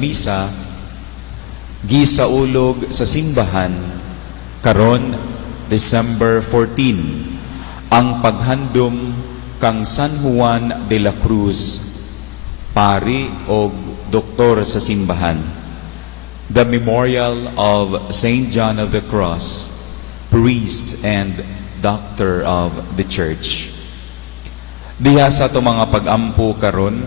misa gisaulog sa simbahan karon December 14 ang paghandom kang San Juan de la Cruz, pari o doktor sa simbahan, the memorial of Saint John of the Cross, priest and doctor of the Church. Diha sa to mga pag-ampo karon,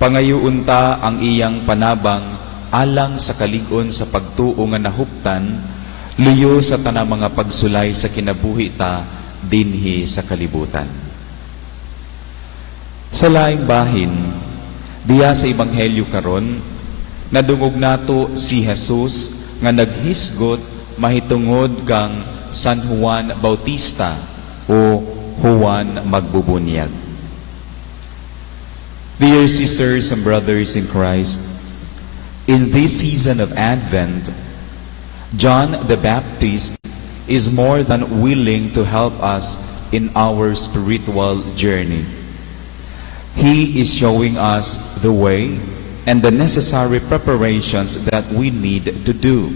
pangayuunta ang iyang panabang alang sa kalig-on sa pagtuo nga nahuptan, liyo sa tanang mga pagsulay sa kinabuhi ta dinhi sa kalibutan. Sa laing bahin, diya sa Ebanghelyo karon, nadungog nato si Jesus nga naghisgot mahitungod kang San Juan Bautista o Juan Magbubunyag. Dear sisters and brothers in Christ, in this season of Advent, John the Baptist is more than willing to help us in our spiritual journey. He is showing us the way and the necessary preparations that we need to do.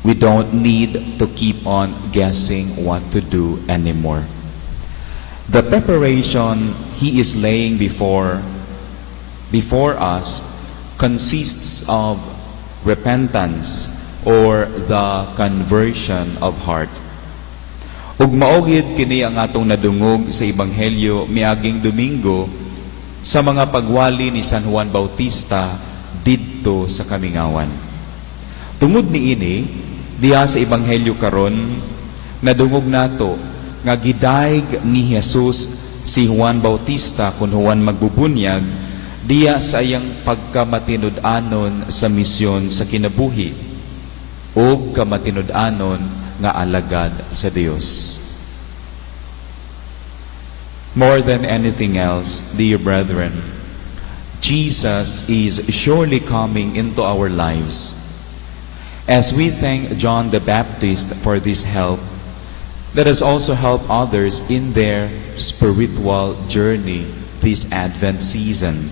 We don't need to keep on guessing what to do anymore. The preparation he is laying before us consists of repentance or the conversion of heart. Ug maugid kini ang atong nadungog sa Ebanghelyo miaging Domingo sa mga pagwali ni San Juan Bautista didto sa Kamingawan. Tungod niini, diha sa Ebanghelyo karon nadungog nato nga gidayeg ni Jesus si Juan Bautista kun Juan Magbubunyag diya sa iyang pagkamatinud-anon sa misyon sa kinabuhi o kamatinud-anon nga alagad sa Dios. More than anything else, dear brethren, Jesus is surely coming into our lives. As we thank John the Baptist for this help, let us also help others in their spiritual journey this Advent season.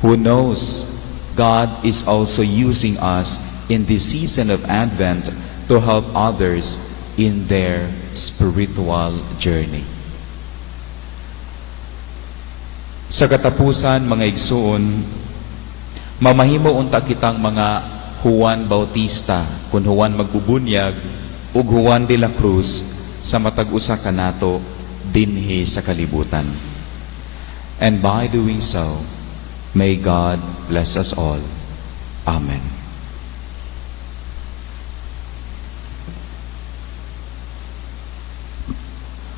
Who knows, God is also using us in this season of Advent to help others in their spiritual journey. Sa katapusan, mga igsuon, mamahimo unta kitang mga Juan Bautista, kun Juan Magbubunyag, ug Juan de la Cruz sa matag usa kanato dinhi sa kalibutan. And by doing so, may God bless us all. Amen.